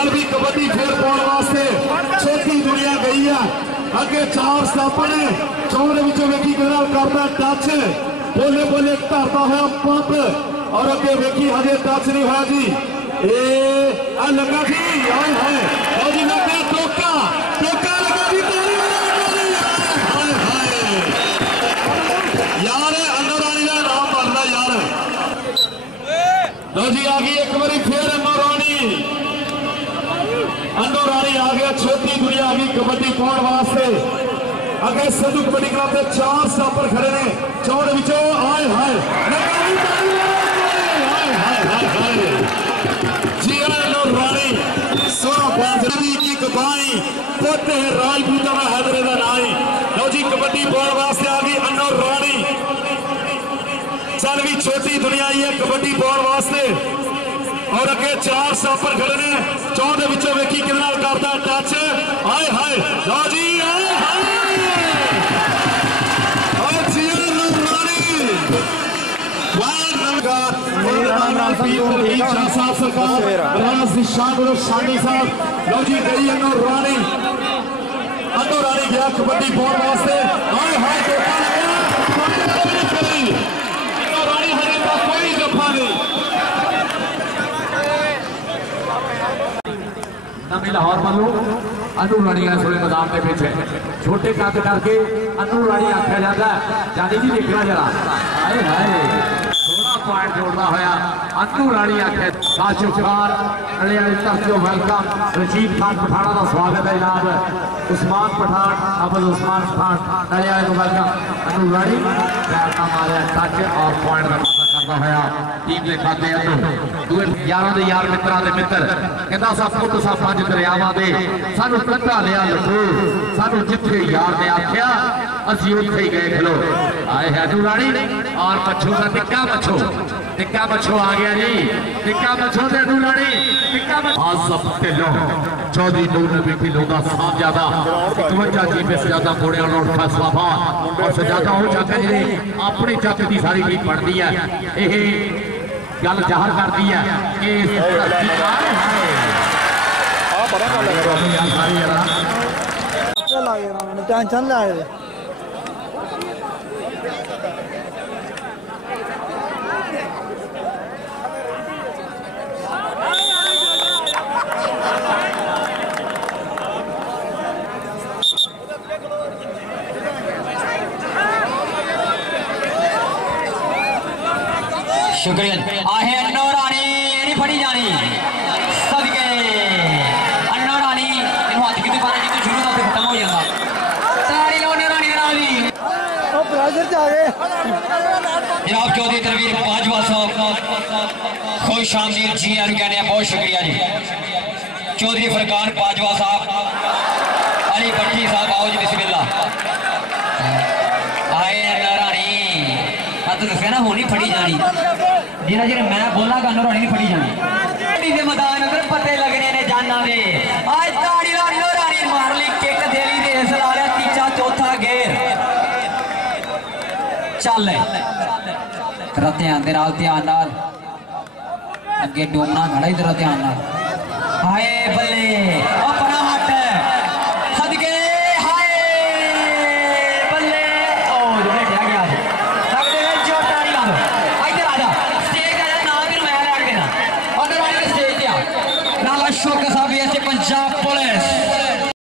चल भी कबड्डी फिर पाने वास्ते छोटी दुनिया गई है अगे 4 स्टैप ने चौं दे विचों वेखी करता टच बोले बोले धरता हुआ पंप और अगे वेखी हजे टच नहीं हुआ जी लगा जी हाय हाय और जी लगा टोका टोका लगा जी हाय हाय यार अन्नू रानी का नाम बनता यार लो जी आ गई एक बार फिर अन्नू रानी आ गया छोटी दुनिया आ गई कबड्डी पाने वास्ते अगे सिद्धू कबड्डी क्लब के 4 स्टॉपर खड़े ने चौड़ विचों हाय हाय पोते राजपूतों का हैदरे का नाई लो जी कबड्डी पाने वास्ते आ गई अन्नू रानी चल भी छोटी दुनिया आई है कबड्डी पाने वास्ते और अगे 4 स्टॉपर खड़े ने चौं दे विचों वेखी किदे नाल करदा टच हाय हाय लो जी हाय हाय और जी अन्नू रानी वाह नमस्कार मेहरबान पीर शाह साहब सरकार राज निशान गुरु शानी साहब लो जी गई अन्नू रानी गया कबड्डी पाने वास्ते हाय हाय टोका लगा अन्नू रानी हजे तक कोई दफा नहीं नवी लाहौर वालों अन्नू रानी इस वे मैदान के पीछे छोटे कद करके अन्नू रानी आख्या जाता है जानी जी देखना जरा हाय हाय थोड़ा पॉइंट जोड़ना होया अन्नू रानी आख्या काशिफ खान तरफों वेलकम रशीद खान पठाना का स्वागत है जनाब उस्मान पठान अबल उस्मान पठान को वेलकम अन्नू रानी पैर का मारे टच और पॉइंट करता होया टीम के खाते दूए यारों के यार मित्रों के मित्र कहता सा पुत सा 5 दरियावां दे सानू कट्टा लिया लखो सानू जिथे यार ने आख्या असीं उत्थे ही गए खलो आए है अन्नू रानी और मच्छू का निक्का मच्छू आ गया जी निक्का मच्छू ते अन्नू रानी निक्का मच्छू चौधरी नूर नबी ढिल्लों का साहबजादा 51 जी में सजादा घोड़े रोड फैसलाबाद और सजादा हो जाता है अपनी चक की सारी टीम बनती है यह गल जाहिर करती है कि टेंशन ले शुक्रिया आहे अन्नू रानी नहीं फड़ी जानी सदके अन्नू रानी इन हाथ की पाने जी शुरू तो खत्म हो जाएगा तारी लोने रानी रानी ओ ब्राजर जा गए जनाब चौधरी तरवीर बाजवा साहब खुश आमदीद जी आर कहने बहुत शुक्रिया जी चौधरी फरकान बाजवा साहब अली भट्टी साहब आओ जी बिस्मिल्लाह आए अन्नू रानी तो दस ना होनी फड़ी जानी जिना चिर मैं बोला अन्नू रानी नहीं फड़ी जानी मैदान अगर पते लगने ने जाना वे आज ताड़ी रानी रानी मार ली किक दे ली दे ला लिया तीजा चौथा गेर चल ध्यान नाल अगे डोमना खड़ा इधर ध्यान नाल हाय बल्ले